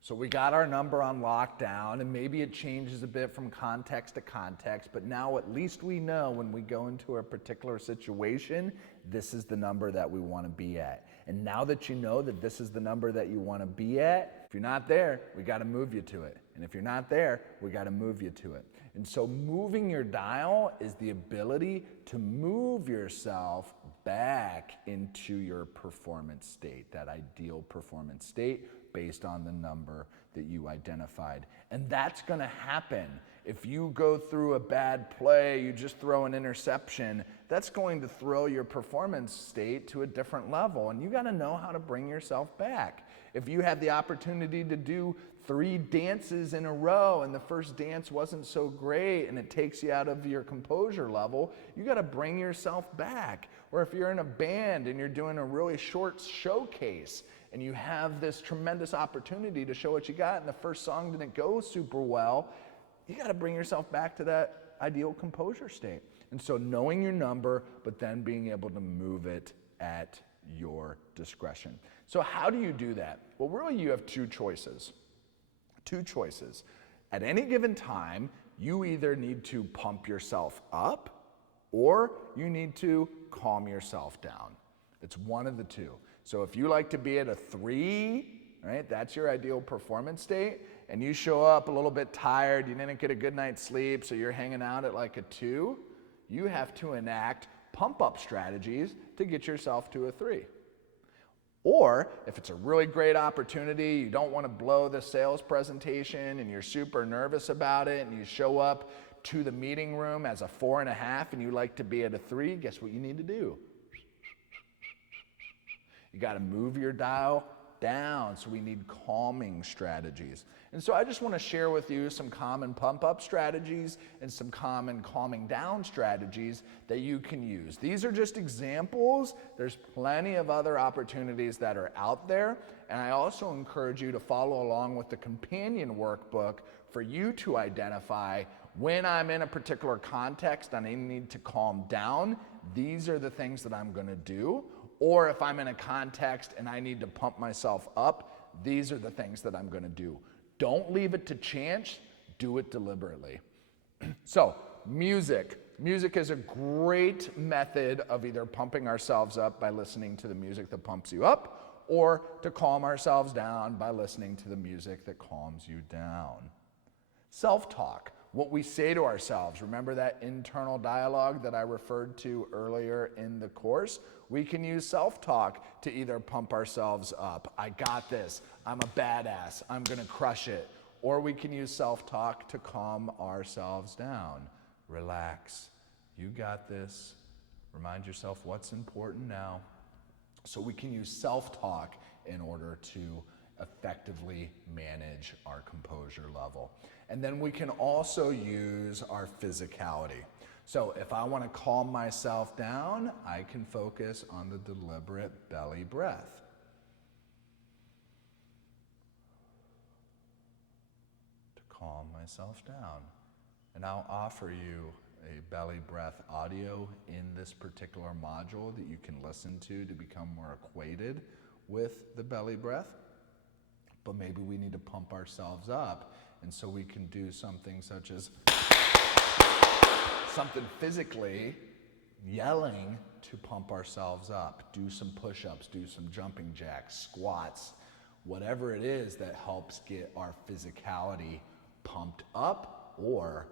So we got our number on lockdown, and maybe it changes a bit from context to context, but now at least we know when we go into a particular situation, this is the number that we want to be at. And now that you know that this is the number that you want to be at, if you're not there, we got to move you to it. And if you're not there, we got to move you to it. And so moving your dial is the ability to move yourself back into your performance state, that ideal performance state based on the number that you identified. And that's going to happen. If you go through a bad play, you just throw an interception, that's going to throw your performance state to a different level. And you got to know how to bring yourself back. If you have the opportunity to do 3 dances in a row and the first dance wasn't so great and it takes you out of your composure level, you got to bring yourself back. Or if you're in a band and you're doing a really short showcase and you have this tremendous opportunity to show what you got and the first song didn't go super well, you got to bring yourself back to that ideal composure state. And so knowing your number, but then being able to move it at your discretion. So how do you do that? Well, really you have two choices. At any given time, you either need to pump yourself up or you need to calm yourself down. It's one of the two. So if you like to be at a 3, right, that's your ideal performance state, and you show up a little bit tired, you didn't get a good night's sleep, so you're hanging out at like a 2, you have to enact pump-up strategies to get yourself to a 3. Or if it's a really great opportunity, you don't want to blow the sales presentation and you're super nervous about it and you show up to the meeting room as a 4.5 and you like to be at a 3, guess what you need to do? You got to move your dial down, so we need calming strategies. And so I just want to share with you some common pump-up strategies and some common calming down strategies that you can use. These are just examples. There's plenty of other opportunities that are out there, and I also encourage you to follow along with the Companion Workbook for you to identify when I'm in a particular context and I need to calm down, these are the things that I'm going to do. Or if I'm in a context and I need to pump myself up, these are the things that I'm going to do. Don't leave it to chance, do it deliberately. So, music. Music is a great method of either pumping ourselves up by listening to the music that pumps you up, or to calm ourselves down by listening to the music that calms you down. Self-talk. What we say to ourselves, remember that internal dialogue that I referred to earlier in the course? We can use self-talk to either pump ourselves up. I got this. I'm a badass. I'm going to crush it. Or we can use self-talk to calm ourselves down. Relax. You got this. Remind yourself what's important now. So we can use self-talk in order to effectively manage our composure level. And then we can also use our physicality. So if I want to calm myself down, I can focus on the deliberate belly breath. To calm myself down. And I'll offer you a belly breath audio in this particular module that you can listen to become more acquainted with the belly breath. But maybe we need to pump ourselves up, and so we can do something such as something physically, yelling to pump ourselves up. Do some push-ups, do some jumping jacks, squats, whatever it is that helps get our physicality pumped up or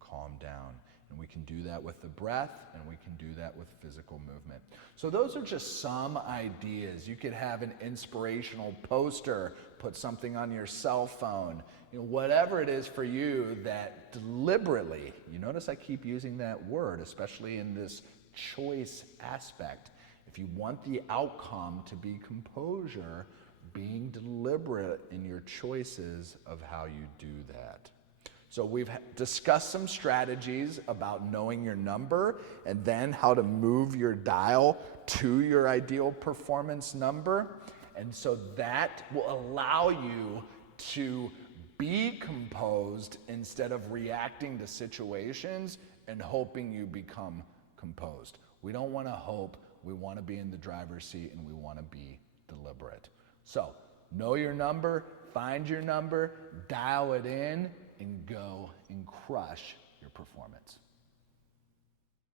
calm down. And we can do that with the breath, and we can do that with physical movement. So those are just some ideas. You could have an inspirational poster, put something on your cell phone, whatever it is for you that deliberately, you notice I keep using that word, especially in this choice aspect. If you want the outcome to be composure, being deliberate in your choices of how you do that. So we've discussed some strategies about knowing your number and then how to move your dial to your ideal performance number. And so that will allow you to be composed instead of reacting to situations and hoping you become composed. We don't want to hope, we want to be in the driver's seat and we want to be deliberate. So know your number, find your number, dial it in, and go and crush your performance.